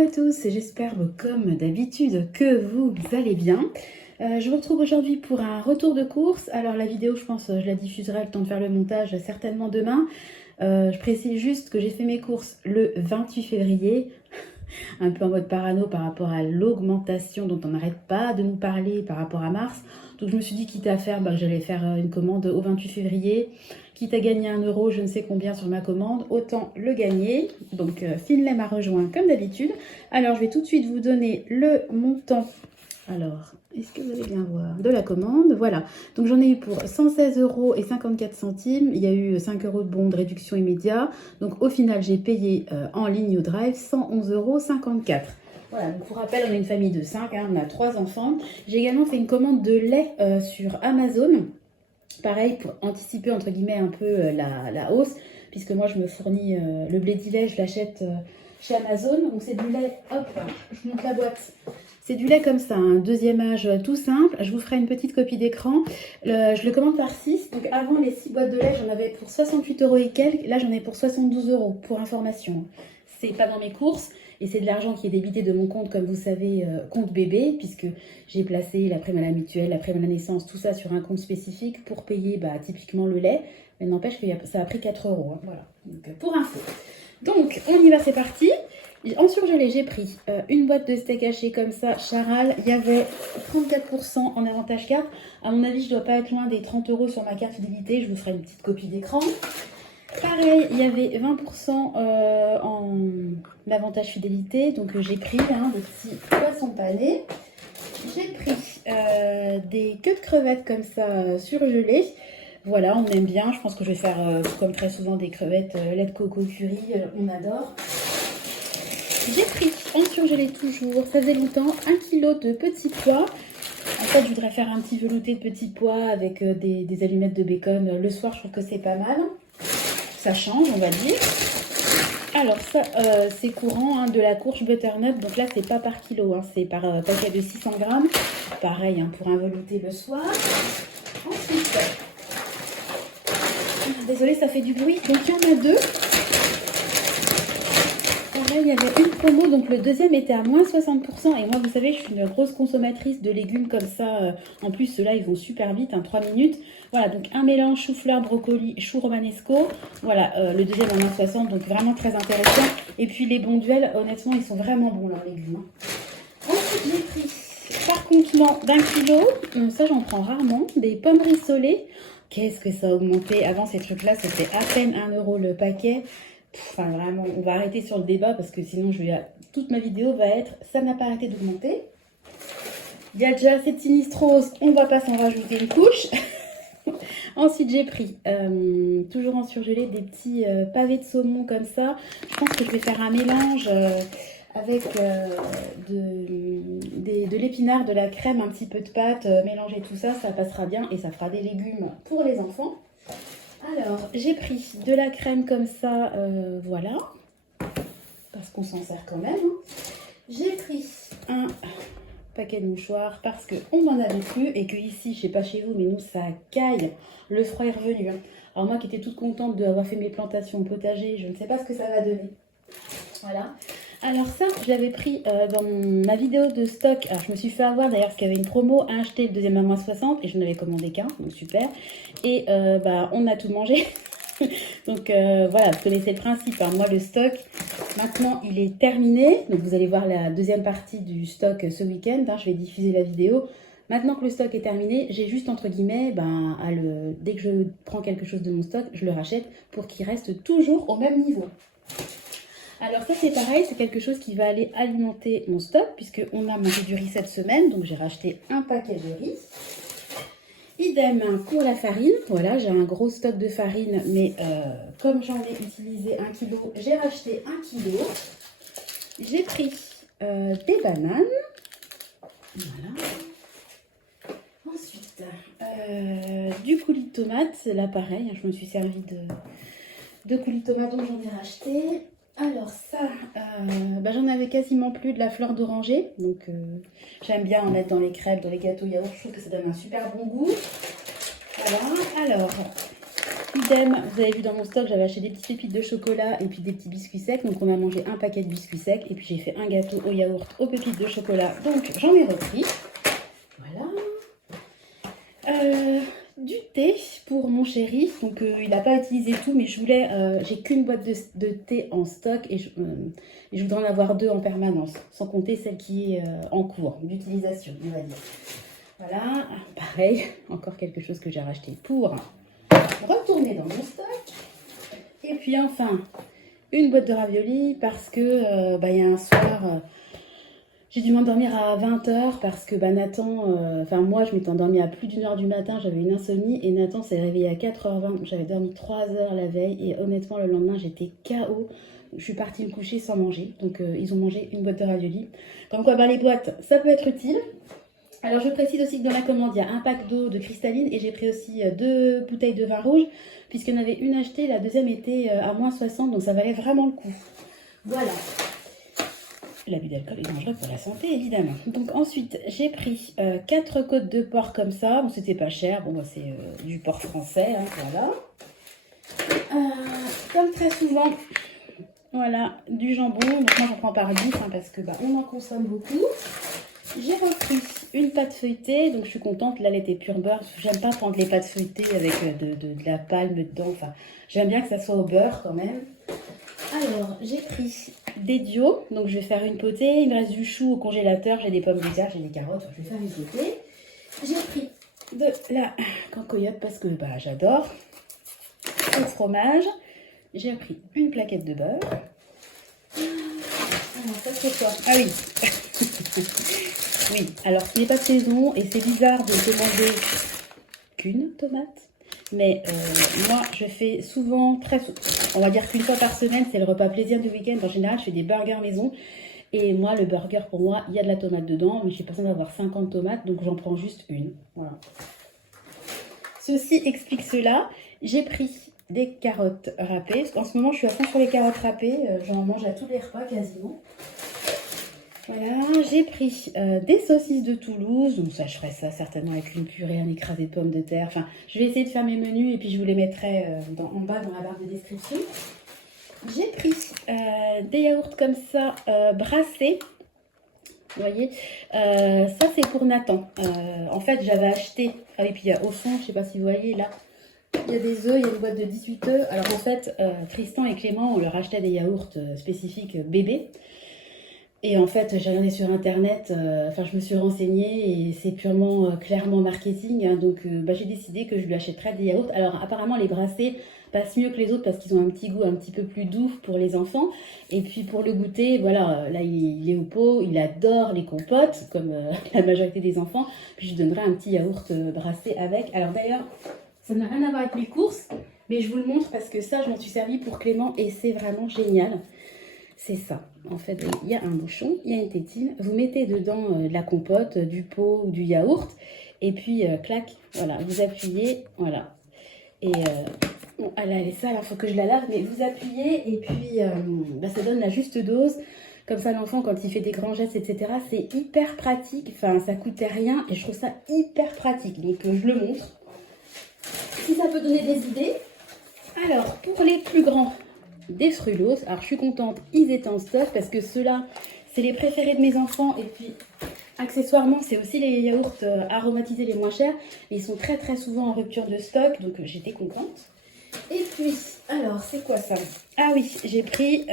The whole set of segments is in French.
à tous, j'espère comme d'habitude que vous allez bien. Je vous retrouve aujourd'hui pour un retour de course. Alors la vidéo, je pense, je la diffuserai le temps de faire le montage certainement demain. Je précise juste que j'ai fait mes courses le 28 février, un peu en mode parano par rapport à l'augmentation dont on n'arrête pas de nous parler par rapport à mars. Donc je me suis dit, quitte à faire, j'allais faire une commande au 28 février, quitte à gagner 1 euro, je ne sais combien sur ma commande, autant le gagner. Donc Finlay m'a rejoint comme d'habitude. Alors je vais tout de suite vous donner le montant. Alors, est-ce que vous allez bien voir de la commande? Voilà, donc j'en ai eu pour 116,54 euros. Il y a eu 5 euros de bon de réduction immédiat. Donc au final, j'ai payé en ligne au drive 111,54 euros. Voilà, donc pour rappel, on est une famille de 5, on a 3 enfants. J'ai également fait une commande de lait sur Amazon. Pareil, pour anticiper entre guillemets un peu la hausse, puisque moi je me fournis le blé d'hiver, je l'achète chez Amazon. Donc c'est du lait, hop, je monte la boîte. C'est du lait comme ça, un deuxième âge tout simple. Je vous ferai une petite copie d'écran. Je le commande par 6. Donc avant, les 6 boîtes de lait, j'en avais pour 68 euros et quelques. Là, j'en ai pour 72 euros, pour information. C'est pas dans mes courses. Et c'est de l'argent qui est débité de mon compte, comme vous savez, compte bébé, puisque j'ai placé la prime à la mutuelle, la prime à la naissance, tout ça sur un compte spécifique pour payer typiquement le lait. Mais n'empêche que ça a pris 4 euros. Hein, voilà, donc, pour info. Donc, on y va, c'est parti. En surgelé, j'ai pris une boîte de steak haché comme ça, Charal. Il y avait 34% en avantage carte. À mon avis, je ne dois pas être loin des 30 euros sur ma carte fidélité. Je vous ferai une petite copie d'écran. Pareil, il y avait 20% en avantage fidélité. Donc, j'ai pris des petits poissons panés. J'ai pris des queues de crevettes comme ça surgelées. Voilà, on aime bien. Je pense que je vais faire, comme très souvent, des crevettes lait de coco curry. On adore. J'ai pris en surgelé toujours, ça faisait longtemps, 1 kg de petits pois. En fait, je voudrais faire un petit velouté de petits pois avec des allumettes de bacon. Le soir, je trouve que c'est pas mal. Ça change, on va dire. Alors ça, c'est courant, de la courge butternut. Donc là, c'est pas par kilo, c'est par paquet de 600 grammes. Pareil, pour un velouté le soir. Ensuite, désolée, ça fait du bruit. Donc il y en a 2. Il y avait une promo, donc le deuxième était à moins 60%. Et moi, vous savez, je suis une grosse consommatrice de légumes comme ça. En plus, ceux-là, ils vont super vite, 3 minutes. Voilà, donc un mélange chou-fleur, brocoli, chou romanesco. Voilà, le deuxième à moins 60, donc vraiment très intéressant. Et puis les Bonduelle, honnêtement, ils sont vraiment bons, leurs légumes. Ensuite, j'ai pris par contenant d'1 kg. Ça, j'en prends rarement. Des pommes rissolées. Qu'est-ce que ça a augmenté? Avant, ces trucs-là, c'était à peine 1 euro le paquet. Enfin, vraiment, on va arrêter sur le débat parce que sinon, toute ma vidéo va être « ça n'a pas arrêté d'augmenter ». Il y a déjà assez de sinistrose, on ne va pas s'en rajouter une couche. Ensuite, j'ai pris, toujours en surgelé, des petits pavés de saumon comme ça. Je pense que je vais faire un mélange avec de l'épinard, de la crème, un petit peu de pâte, mélanger tout ça, ça passera bien et ça fera des légumes pour les enfants. Alors, j'ai pris de la crème comme ça, voilà, parce qu'on s'en sert quand même. J'ai pris un paquet de mouchoirs parce qu'on n'en avait plus et que ici, je sais pas chez vous, mais nous, ça caille. Le froid est revenu. Alors moi qui étais toute contente d'avoir fait mes plantations au potager, je ne sais pas ce que ça va donner. Voilà. Alors ça, je l'avais pris dans ma vidéo de stock. Alors je me suis fait avoir d'ailleurs parce qu'il y avait une promo à acheter le deuxième à moins 60 et je n'avais commandé qu'un, donc super. Et on a tout mangé. Donc voilà, vous connaissez le principe. Moi le stock, maintenant il est terminé. Donc vous allez voir la deuxième partie du stock ce week-end. Je vais diffuser la vidéo. Maintenant que le stock est terminé, j'ai juste entre guillemets, dès que je prends quelque chose de mon stock, je le rachète pour qu'il reste toujours au même niveau. Alors ça c'est pareil, c'est quelque chose qui va aller alimenter mon stock puisqu'on a mangé du riz cette semaine, donc j'ai racheté un paquet de riz. Idem pour la farine, voilà, j'ai un gros stock de farine, mais comme j'en ai utilisé 1 kg, j'ai racheté 1 kg. J'ai pris des bananes, voilà. Ensuite, du coulis de tomate, là pareil, je me suis servi de coulis de tomate, donc j'en ai racheté. Alors ça, j'en avais quasiment plus de la fleur d'oranger, donc j'aime bien en mettre dans les crêpes, dans les gâteaux yaourt, je trouve que ça donne un super bon goût. Voilà, alors Idem, vous avez vu dans mon stock, j'avais acheté des petites pépites de chocolat et puis des petits biscuits secs. Donc on a mangé un paquet de biscuits secs et puis j'ai fait un gâteau au yaourt aux pépites de chocolat. Donc j'en ai repris. Voilà. Du thé pour mon chéri. Donc il n'a pas utilisé tout, mais je voulais, j'ai qu'une boîte de thé en stock et je voudrais en avoir 2 en permanence, sans compter celle qui est en cours d'utilisation, on va dire. Voilà, pareil, encore quelque chose que j'ai racheté pour retourner dans mon stock. Et puis enfin, une boîte de raviolis parce que il y a un soir, j'ai dû m'endormir à 20h parce que Nathan, moi je m'étais endormie à plus d'1h du matin, j'avais une insomnie et Nathan s'est réveillé à 4h20, j'avais dormi 3 heures la veille et honnêtement le lendemain j'étais KO. Je suis partie me coucher sans manger, donc ils ont mangé une boîte de raviolis. Comme quoi les boîtes ça peut être utile. Alors je précise aussi que dans la commande, il y a un pack d'eau de cristalline et j'ai pris aussi 2 bouteilles de vin rouge, puisqu'il y en avait une achetée, la deuxième était à moins 60, donc ça valait vraiment le coup. Voilà. L'abus d'alcool est dangereux pour la santé, évidemment. Donc ensuite, j'ai pris 4 côtes de porc comme ça. Bon, c'était pas cher, bon, c'est du porc français, hein, voilà. Comme très souvent, voilà, du jambon. Donc moi j'en prends par 10 hein, parce que on en consomme beaucoup. J'ai repris une pâte feuilletée, donc je suis contente, là elle était pure beurre, j'aime pas prendre les pâtes feuilletées avec de la palme dedans, enfin j'aime bien que ça soit au beurre quand même. Alors j'ai pris des dios, donc je vais faire une potée, il me reste du chou au congélateur, j'ai des pommes de terre, j'ai des carottes, je vais faire une potée. J'ai pris de la cancoyote parce que j'adore, au fromage, j'ai pris une plaquette de beurre. Alors ça c'est quoi? Ah oui. Oui, alors ce n'est pas de saison et c'est bizarre de demander qu'une tomate. Mais moi, je fais souvent, on va dire qu'une fois par semaine, c'est le repas plaisir du week-end. En général, je fais des burgers maison. Et moi, le burger, pour moi, il y a de la tomate dedans. Mais je n'ai pas besoin d'avoir 50 tomates, donc j'en prends juste une. Voilà. Ceci explique cela. J'ai pris des carottes râpées. En ce moment, je suis à fond sur les carottes râpées. J'en mange à tous les repas quasiment. Voilà, j'ai pris des saucisses de Toulouse, donc ça je ferai ça certainement avec une purée, un écrasé de pommes de terre. Enfin, je vais essayer de faire mes menus et puis je vous les mettrai en bas dans la barre de description. J'ai pris des yaourts comme ça brassés. Vous voyez, ça c'est pour Nathan. En fait, j'avais acheté, ah et puis au fond, je ne sais pas si vous voyez là, il y a des œufs, il y a une boîte de 18 œufs. Alors en fait, Tristan et Clément, on leur achetait des yaourts spécifiques bébés. Et en fait, j'ai regardé sur internet, je me suis renseignée et c'est purement, clairement marketing. Hein, donc, j'ai décidé que je lui achèterais des yaourts. Alors, apparemment, les brassés passent mieux que les autres parce qu'ils ont un petit goût un petit peu plus doux pour les enfants. Et puis, pour le goûter, voilà, là, il est au pot, il adore les compotes, comme la majorité des enfants. Puis, je lui donnerai un petit yaourt brassé avec. Alors, d'ailleurs, ça n'a rien à voir avec mes courses, mais je vous le montre parce que ça, je m'en suis servi pour Clément et c'est vraiment génial. C'est ça. En fait, il y a un bouchon, il y a une tétine. Vous mettez dedans de la compote, du pot ou du yaourt. Et puis, clac, voilà, vous appuyez, voilà. Et bon, elle est sale, il faut que je la lave. Mais vous appuyez et puis ça donne la juste dose. Comme ça, l'enfant, quand il fait des grands gestes, etc., c'est hyper pratique. Enfin, ça coûtait rien et je trouve ça hyper pratique. Donc, je le montre. Si ça peut donner des idées. Alors, pour les plus grands, des Frulos. Alors je suis contente, ils étaient en stock parce que ceux-là, c'est les préférés de mes enfants. Et puis accessoirement, c'est aussi les yaourts aromatisés les moins chers. Ils sont très très souvent en rupture de stock, donc j'étais contente. Et puis, alors c'est quoi ça? Ah oui, j'ai pris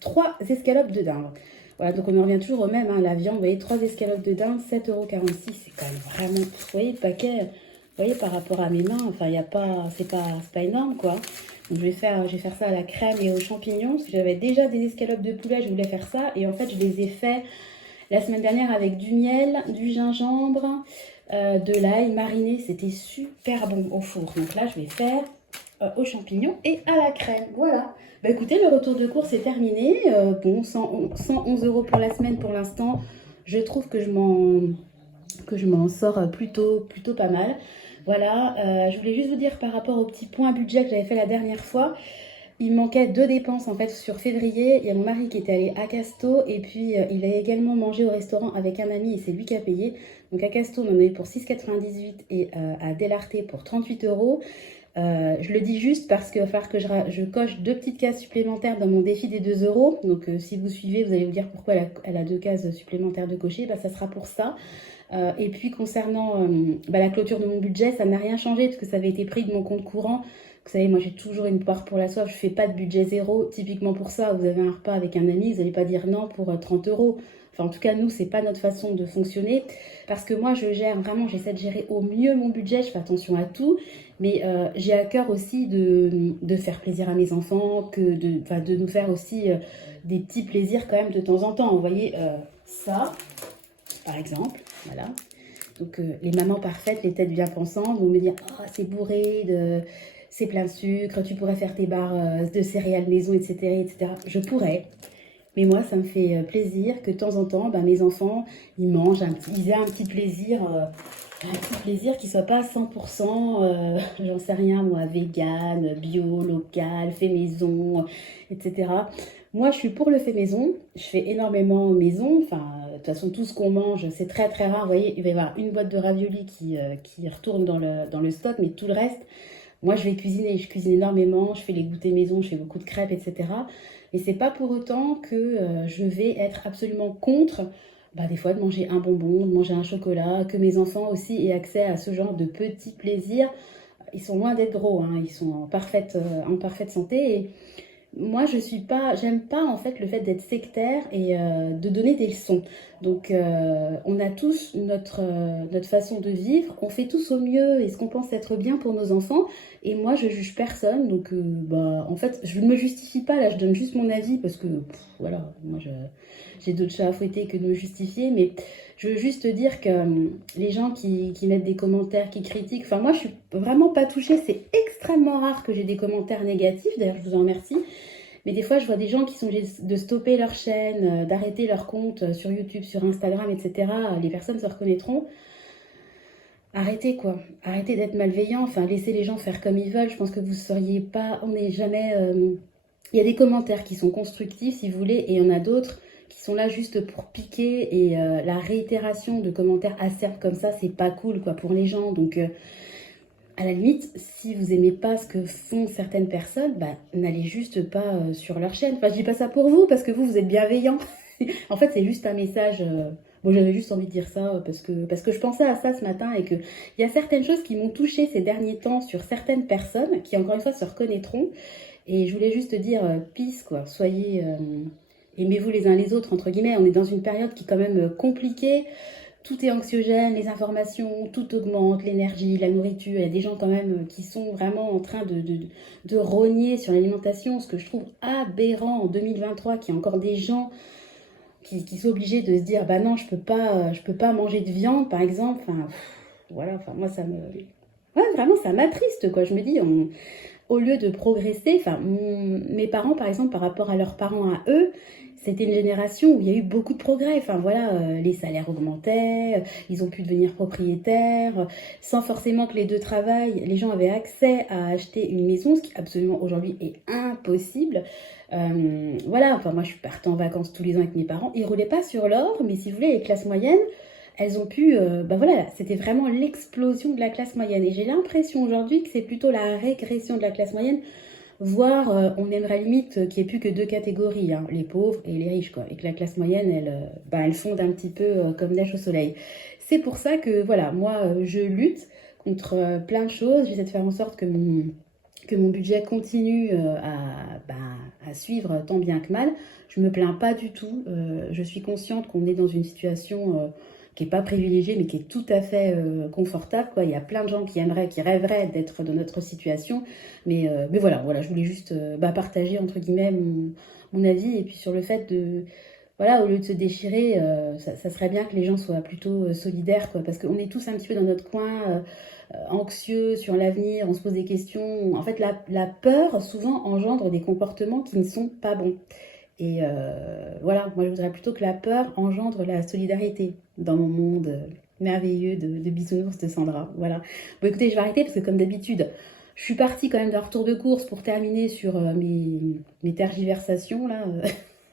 3 escalopes de dinde. Voilà, donc on en revient toujours au même, hein, la viande, vous voyez, 3 escalopes de dinde, 7,46 €, c'est quand même vraiment, vous voyez, le paquet, vous voyez, par rapport à mes mains, enfin, il n'y a pas, c'est pas énorme, quoi. Donc, je vais faire ça à la crème et aux champignons, parce que j'avais déjà des escalopes de poulet, je voulais faire ça, et en fait, je les ai fait la semaine dernière avec du miel, du gingembre, de l'ail mariné, c'était super bon au four. Donc là, je vais faire aux champignons et à la crème, voilà. Bah écoutez, le retour de course est terminé, bon, 111 € pour la semaine pour l'instant, je trouve que je m'en sors plutôt pas mal. Voilà, je voulais juste vous dire par rapport au petit point budget que j'avais fait la dernière fois, il manquait 2 dépenses en fait sur février. Il y a mon mari qui était allé à Casto et puis il a également mangé au restaurant avec un ami et c'est lui qui a payé. Donc à Casto, on en a eu pour 6,98 € et à Delarté pour 38 €. Je le dis juste parce qu'il va falloir que je coche 2 petites cases supplémentaires dans mon défi des 2 euros. Donc si vous suivez, vous allez vous dire pourquoi elle a 2 cases supplémentaires de cocher. Bah, ça sera pour ça. Et puis concernant la clôture de mon budget, ça n'a rien changé parce que ça avait été pris de mon compte courant. Vous savez, moi j'ai toujours une poire pour la soif, je fais pas de budget zéro. Typiquement pour ça, vous avez un repas avec un ami, vous n'allez pas dire non pour 30 euros. Enfin, en tout cas, nous, c'est pas notre façon de fonctionner. Parce que moi, je gère vraiment, j'essaie de gérer au mieux mon budget, je fais attention à tout. Mais j'ai à cœur aussi de faire plaisir à mes enfants, de nous faire aussi des petits plaisirs quand même de temps en temps. Vous voyez, ça, par exemple, voilà. Donc les mamans parfaites, les têtes bien pensantes vont me dire « Oh, c'est bourré, c'est plein de sucre, tu pourrais faire tes barres de céréales maison, etc. etc. » Je pourrais. Mais moi, ça me fait plaisir que de temps en temps, mes enfants, ils mangent, ils aient un petit plaisir qui soit pas 100%, j'en sais rien moi, vegan, bio, local, fait maison, etc. Moi, je suis pour le fait maison. Je fais énormément maison. Enfin, de toute façon, tout ce qu'on mange, c'est très très rare. Vous voyez, il va y avoir une boîte de raviolis qui retourne dans le stock, mais tout le reste, moi, je vais cuisiner. Je cuisine énormément. Je fais les goûters maison. Je fais beaucoup de crêpes, etc. Et c'est pas pour autant que je vais être absolument contre des fois de manger un bonbon, de manger un chocolat, que mes enfants aussi aient accès à ce genre de petits plaisirs. Ils sont loin d'être gros, hein, ils sont en parfaite santé. Et moi, j'aime pas en fait le fait d'être sectaire et de donner des leçons. Donc, on a tous notre façon de vivre, on fait tous au mieux et ce qu'on pense être bien pour nos enfants. Et moi, je juge personne. Donc, en fait, je ne me justifie pas. Là, je donne juste mon avis parce que, voilà, j'ai d'autres chats à fouetter que de me justifier. Mais je veux juste dire que les gens qui mettent des commentaires, qui critiquent, enfin, moi, je suis vraiment pas touchée. C'est extrêmement rare que j'ai des commentaires négatifs. D'ailleurs, je vous en remercie. Mais des fois, je vois des gens qui sont obligés de stopper leur chaîne, d'arrêter leur compte sur YouTube, sur Instagram, etc. Les personnes se reconnaîtront. Arrêtez quoi, arrêtez d'être malveillant, enfin laissez les gens faire comme ils veulent. Je pense que vous seriez pas, on n'est jamais. Il y a des commentaires qui sont constructifs si vous voulez, et il y en a d'autres qui sont là juste pour piquer. Et la réitération de commentaires acerbes comme ça, c'est pas cool quoi pour les gens. Donc à la limite, si vous aimez pas ce que font certaines personnes, n'allez juste pas sur leur chaîne. Enfin, je dis pas ça pour vous parce que vous êtes bienveillant. En fait, c'est juste un message. Bon, j'avais juste envie de dire ça parce que je pensais à ça ce matin et qu'il y a certaines choses qui m'ont touchée ces derniers temps sur certaines personnes qui, encore une fois, se reconnaîtront. Et je voulais juste dire, peace, quoi. Soyez, aimez-vous les uns les autres, entre guillemets. On est dans une période qui est quand même compliquée. Tout est anxiogène, les informations, tout augmente, l'énergie, la nourriture. Il y a des gens quand même qui sont vraiment en train de rogner sur l'alimentation, ce que je trouve aberrant en 2023, qu'il y a encore des gens qui sont obligés de se dire non, je peux pas manger de viande par exemple. Enfin voilà, enfin moi ça me vraiment ça m'attriste quoi. Je me dis au lieu de progresser, mes parents par exemple par rapport à leurs parents à eux, c'était une génération où il y a eu beaucoup de progrès. Enfin voilà, les salaires augmentaient, ils ont pu devenir propriétaires, sans forcément que les deux travaillent. Les gens avaient accès à acheter une maison, ce qui absolument aujourd'hui est impossible. Voilà, enfin moi je suis partie en vacances tous les ans avec mes parents. Ils roulaient pas sur l'or, mais si vous voulez, les classes moyennes, elles ont pu, voilà, c'était vraiment l'explosion de la classe moyenne. Et j'ai l'impression aujourd'hui que c'est plutôt la régression de la classe moyenne, voire on aimerait limite qu'il n'y ait plus que deux catégories, hein, les pauvres et les riches, quoi. Et que la classe moyenne, elle fonde un petit peu comme neige au soleil. C'est pour ça que, voilà, moi, je lutte contre plein de choses. J'essaie de faire en sorte que mon budget continue à suivre tant bien que mal. Je me plains pas du tout. Je suis consciente qu'on est dans une situation qui n'est pas privilégiée, mais qui est tout à fait confortable, quoi. Il y a plein de gens qui rêveraient d'être dans notre situation. Mais voilà, je voulais juste partager, entre guillemets, mon avis. Et puis sur le fait de... Voilà, au lieu de se déchirer, ça serait bien que les gens soient plutôt solidaires, quoi. Parce qu'on est tous un petit peu dans notre coin... anxieux sur l'avenir, on se pose des questions. En fait, la peur souvent engendre des comportements qui ne sont pas bons. Et voilà, moi je voudrais plutôt que la peur engendre la solidarité dans mon monde merveilleux de bisounours de Sandra. Voilà. Bon écoutez, je vais arrêter parce que comme d'habitude, je suis partie quand même d'un retour de course pour terminer sur mes tergiversations là.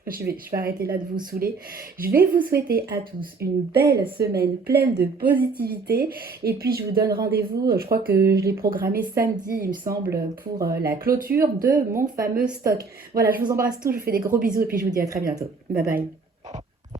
Je vais arrêter là de vous saouler. Je vais vous souhaiter à tous une belle semaine pleine de positivité. Et puis, je vous donne rendez-vous, je crois que je l'ai programmé samedi, il me semble, pour la clôture de mon fameux stock. Voilà, je vous embrasse tous, je vous fais des gros bisous et puis je vous dis à très bientôt. Bye bye.